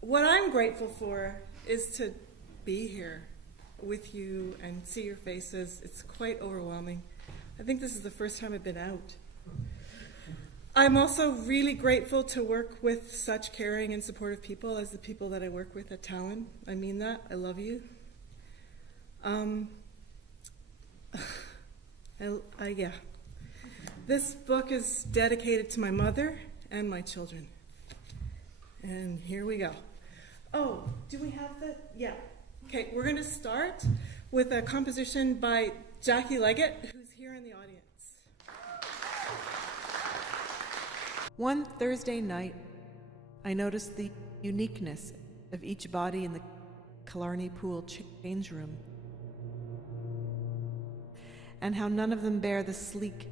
What I'm grateful for is to be here with you and see your faces. It's quite overwhelming. I think this is the first time I've been out. I'm also really grateful to work with such caring and supportive people as the people that I work with at Talon. I mean that. I love you. Yeah. This book is dedicated to my mother and my children. And here we go. Oh, do we have the... Yeah. Okay, we're going to start with a composition by Jackie Leggett, who's here in the audience. One Thursday night, I noticed the uniqueness of each body in the Killarney Pool change room, and how none of them bear the sleek,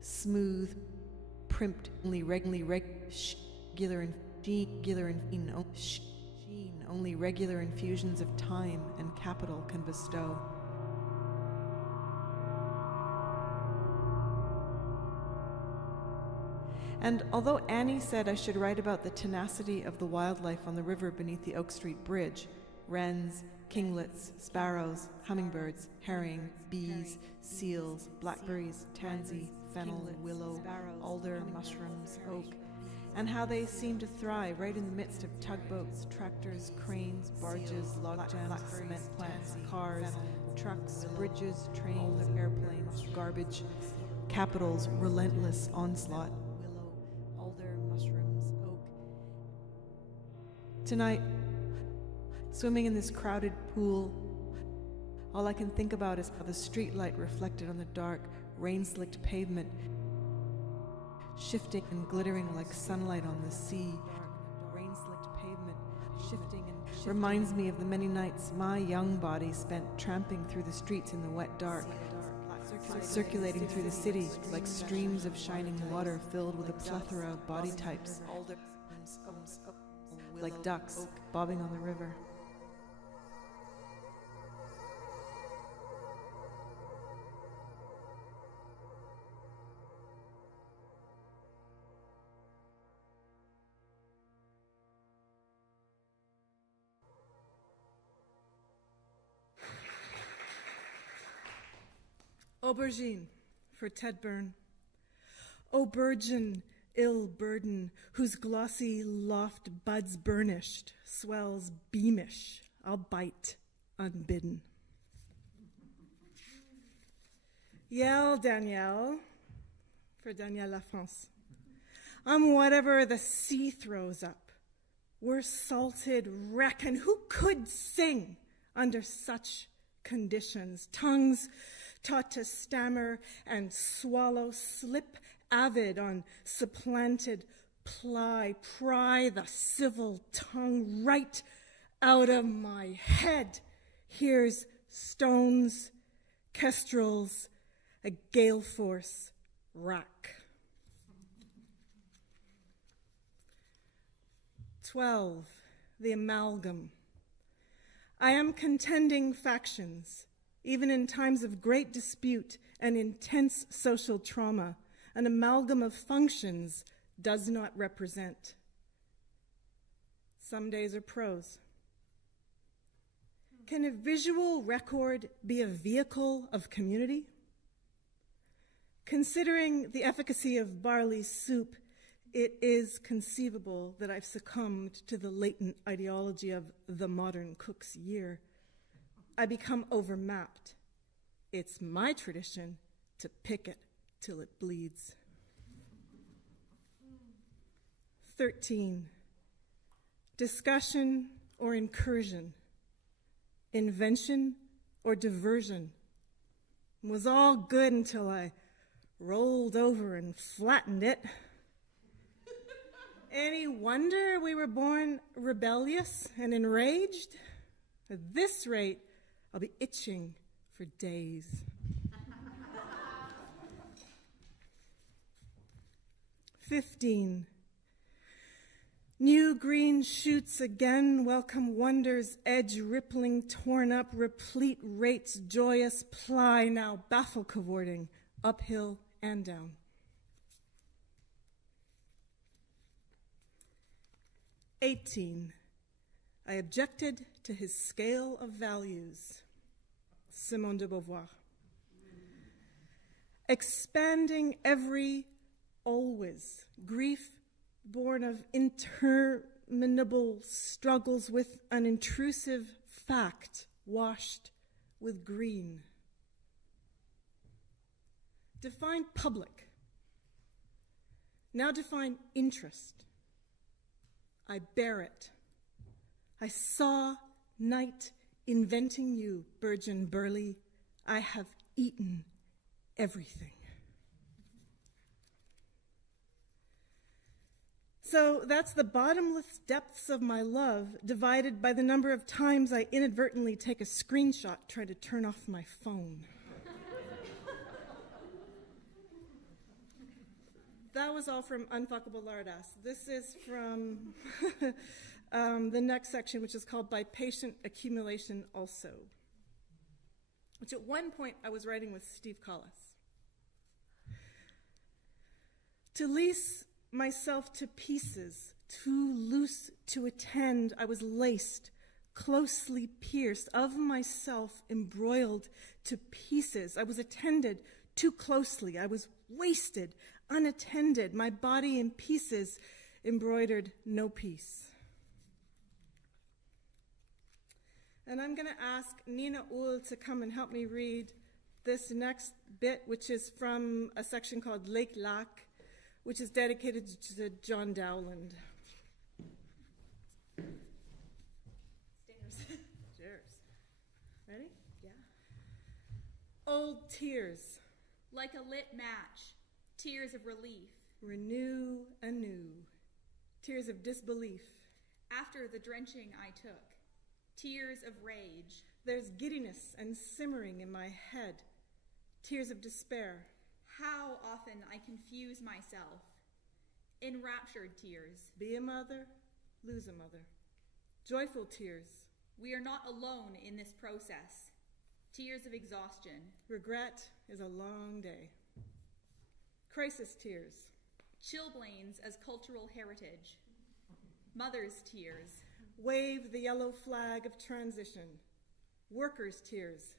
smooth, primped, only regular infusions of time and capital can bestow. And although Annie said I should write about the tenacity of the wildlife on the river beneath the Oak Street Bridge, wrens, kinglets, sparrows, hummingbirds, herring, bees, seals, blackberries, tansy, fennel, willow, alder, mushrooms, oak, and how they seem to thrive right in the midst of tugboats, tractors, cranes, barges, logjams, cement plants, cars, trucks, bridges, trains, airplanes, garbage, capital's relentless onslaught. Tonight, swimming in this crowded pool, all I can think about is how the streetlight reflected on the dark, rain-slicked pavement, shifting and glittering like sunlight on the sea. Reminds me of the many nights my young body spent tramping through the streets in the wet dark, circulating through the city like streams of shining water filled with a plethora of body types, like ducks bobbing on the river. Aubergine, for Ted Byrne. O burgeon, ill burden, whose glossy loft buds burnished, swells beamish, I'll bite unbidden. Yell, Danielle, for Danielle La France. I'm whatever the sea throws up. We're salted wreck, and who could sing under such conditions? Tongues taught to stammer and swallow, slip avid on supplanted ply, pry the civil tongue right out of my head. Here's stones, kestrels, a gale force rack. 12, the amalgam. I am contending factions. Even in times of great dispute and intense social trauma, an amalgam of functions does not represent. Some days are prose. Can a visual record be a vehicle of community? Considering the efficacy of barley soup, it is conceivable that I've succumbed to the latent ideology of the modern cook's year. I become overmapped. It's my tradition to pick it till it bleeds. 13, discussion or incursion, invention or diversion. It was all good until I rolled over and flattened it. Any wonder we were born rebellious and enraged? At this rate, I'll be itching for days. 15. New green shoots again welcome wonder's edge rippling, torn up, replete rates, joyous ply, now baffle cavorting, uphill and down. 18. I objected to his scale of values. Simone de Beauvoir. Expanding every always, grief born of interminable struggles with an intrusive fact washed with green. Define public. Now define interest. I bear it. I saw night inventing you, Burgeon Burley. I have eaten everything. So that's the bottomless depths of my love divided by the number of times I inadvertently take a screenshot trying to turn off my phone. That was all from Unfuckable Lardass. This is from the next section, which is called By Patient Accumulation Also, which at one point I was writing with Steve Collis. To lease myself to pieces, too loose to attend, I was laced, closely pierced, of myself embroiled to pieces. I was attended too closely. I was wasted, unattended, my body in pieces, embroidered no peace. And I'm going to ask Nina Uhl to come and help me read this next bit, which is from a section called Lake Lac, which is dedicated to John Dowland. Stairs. Ready? Yeah. Old tears. Like a lit match, tears of relief. Renew anew. Tears of disbelief. After the drenching I took, tears of rage. There's giddiness and simmering in my head. Tears of despair. How often I confuse myself. Enraptured tears. Be a mother, lose a mother. Joyful tears. We are not alone in this process. Tears of exhaustion. Regret is a long day. Crisis tears. Chilblains as cultural heritage. Mother's tears. Wave the yellow flag of transition. Workers' tears.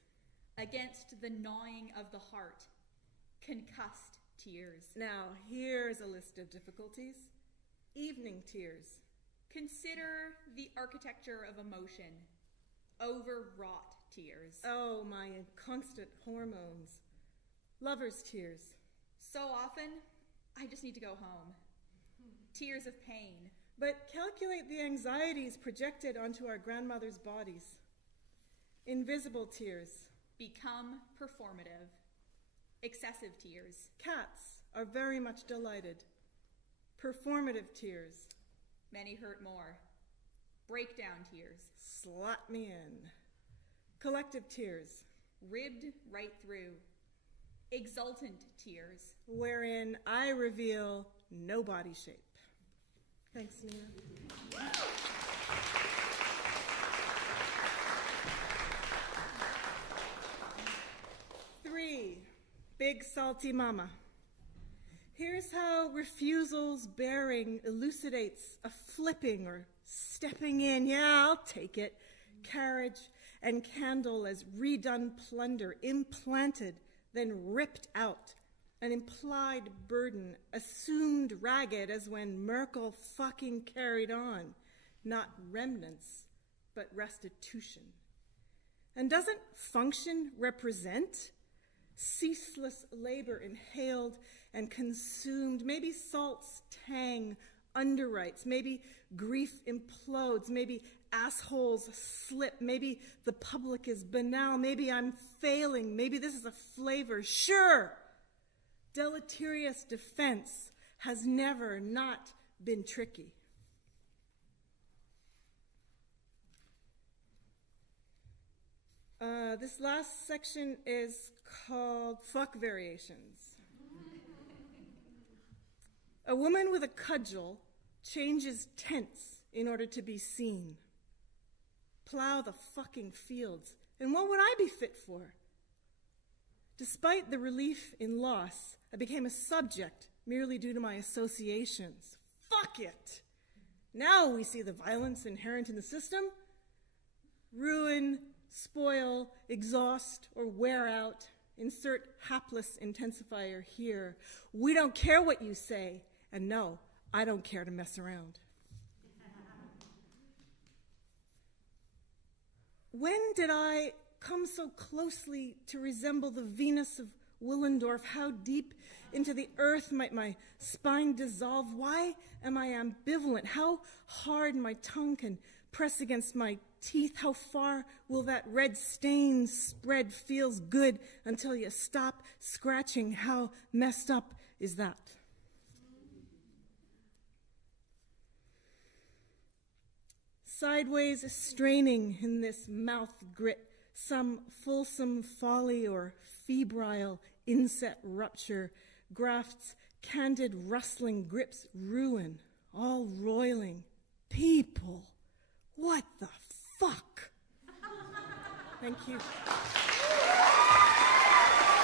Against the gnawing of the heart. Concussed tears. Now, here's a list of difficulties. Evening tears. Consider the architecture of emotion. Overwrought tears. Oh, my inconstant hormones. Lovers' tears. So often, I just need to go home. Tears of pain. But calculate the anxieties projected onto our grandmothers' bodies. Invisible tears. Become performative. Excessive tears. Cats are very much delighted. Performative tears. Many hurt more. Breakdown tears. Slot me in. Collective tears. Ribbed right through. Exultant tears. Wherein I reveal no body shape. Thanks, Nina. 3, Big Salty Mama. Here's how refusal's bearing elucidates a flipping or stepping in, yeah, I'll take it, carriage and candle as redone plunder, implanted, then ripped out, an implied burden, assumed ragged as when Merkel fucking carried on, not remnants, but restitution. And doesn't function represent ceaseless labor inhaled and consumed? Maybe salt's tang underwrites, maybe grief implodes, maybe assholes slip, maybe the public is banal, maybe I'm failing, maybe this is a flavor. Sure, deleterious defense has never not been tricky. This last section is called Fuck Variations. A woman with a cudgel changes tents in order to be seen. Plow the fucking fields. And what would I be fit for? Despite the relief in loss, I became a subject merely due to my associations. Fuck it! Now we see the violence inherent in the system. Ruin, spoil, exhaust, or wear out. Insert hapless intensifier here. We don't care what you say. And no, I don't care to mess around. When did I come so closely to resemble the Venus of Willendorf? How deep into the earth might my spine dissolve? Why am I ambivalent? How hard my tongue can press against my teeth? How far will that red stain spread? Feels good until you stop scratching. How messed up is that? Sideways straining in this mouth grit, some fulsome folly or febrile inset rupture, grafts candid rustling grips ruin, all roiling. People, what the fuck? Thank you.